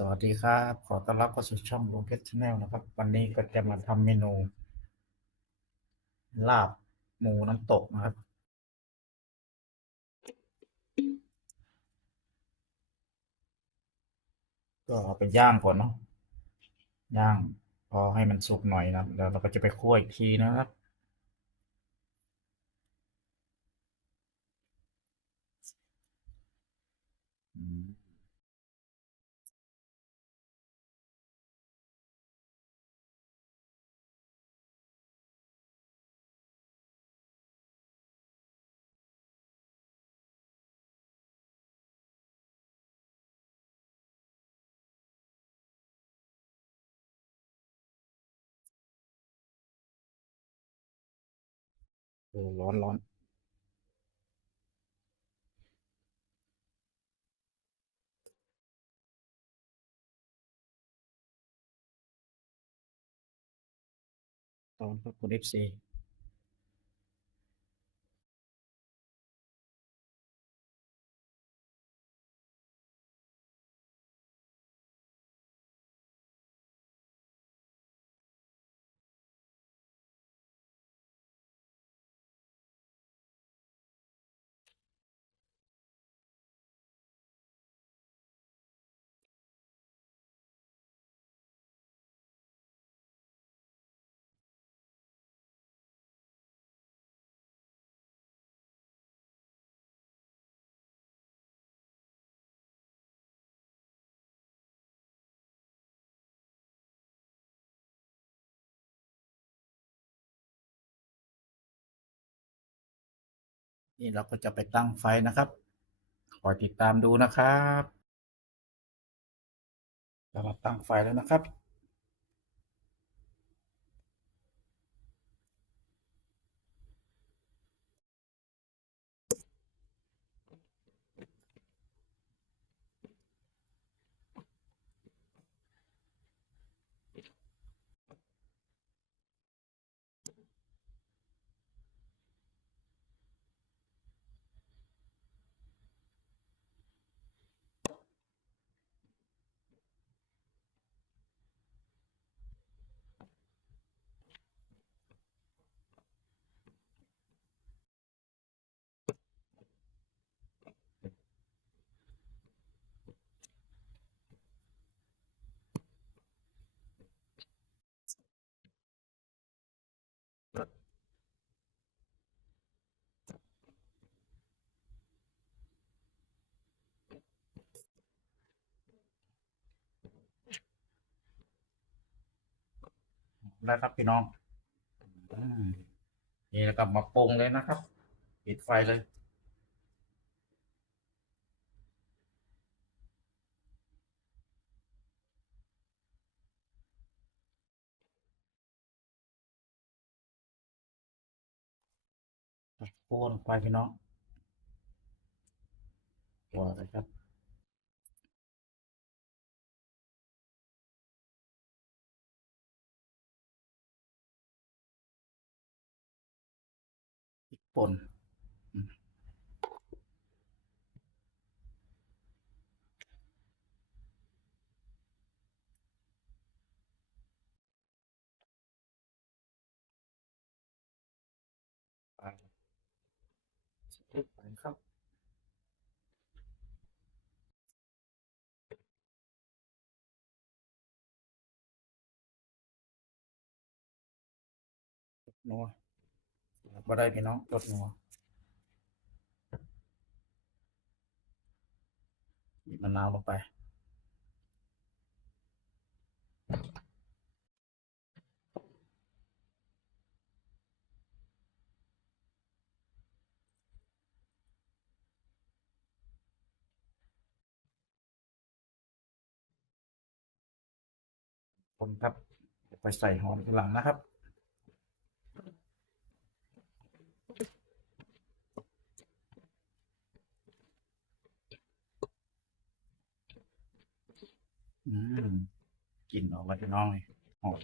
สวัสดีครับ ขอต้อนรับเข้าสู่ช่อง l o c a t Channel นะครับ วันนี้ก็จะมาทำเมนู ลาบหมูน้ำตกนะครับ ก็เอาไปย่างก่อนเนาะย่าง พอให้มันสุกหน่อยนะแล้วเราก็จะไปคั่วอีกทีนะครับ ร้อนร้อนตอนครับคุณเอฟซี นี่เราก็จะไปตั้งไฟนะครับคอยติดตามดูนะครับเรามาตั้งไฟแล้วนะครับ แล้วครับพี่น้องอืมนี่แล้วก็มาปรุงเลยนะครับ ปิดไฟเลย โคนไปพี่น้องตัวอะไรครับ พริกป่นอืมไปไป ครับบ่ได้พี่น้องรสนัวบีบมะนาวลงไป คนครับ ไปใส่หอมทีหลังนะครับ กลิ่นออกมาพี่น้องเลยหอม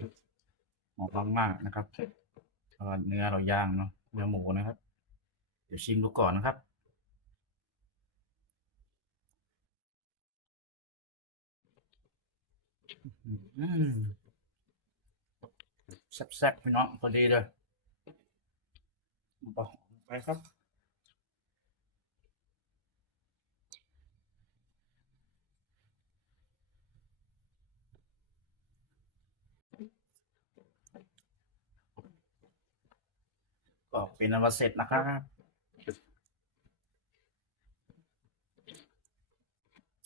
หอมมากๆนะครับเพราะว่าเนื้อเราย่างเนาะเนื้อหมูนะครับ เดี๋ยวชิมดูก่อนนะครับอืมแซ่บๆพี่น้องพอดีเลยบอกไปครับ ก็เป็นอันว่าเสร็จนะครับ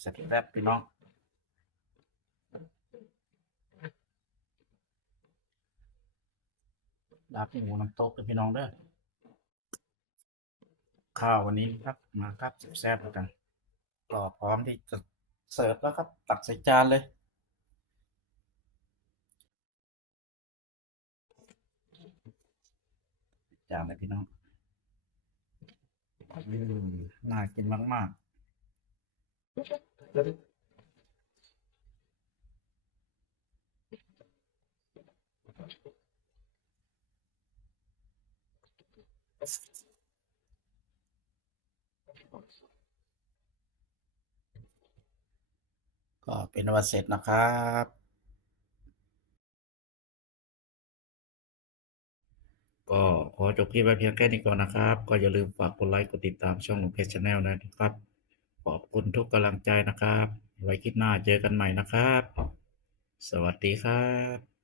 เสร็จแล้วพี่น้องลาบหมูน้ำตกเลยพี่น้องเด้อข้าววันนี้ครับมาครับแซ่บๆกันก็พร้อมที่จะเสิร์ฟแล้วครับ ตักใส่จานเลย จานเลยพี่น้องอืมน่ากินมากๆก็เป็นอันเสร็จนะครับ ก็ขอจบคลิปไว้เพียงแค่นี้ก่อนนะครับ ก็อย่าลืมฝากกดไลค์กดติดตามช่องหนุ่มเพชรชาแนลนะครับ ขอบคุณทุกกำลังใจนะครับ ไว้คลิปหน้าเจอกันใหม่นะครับ สวัสดีครับ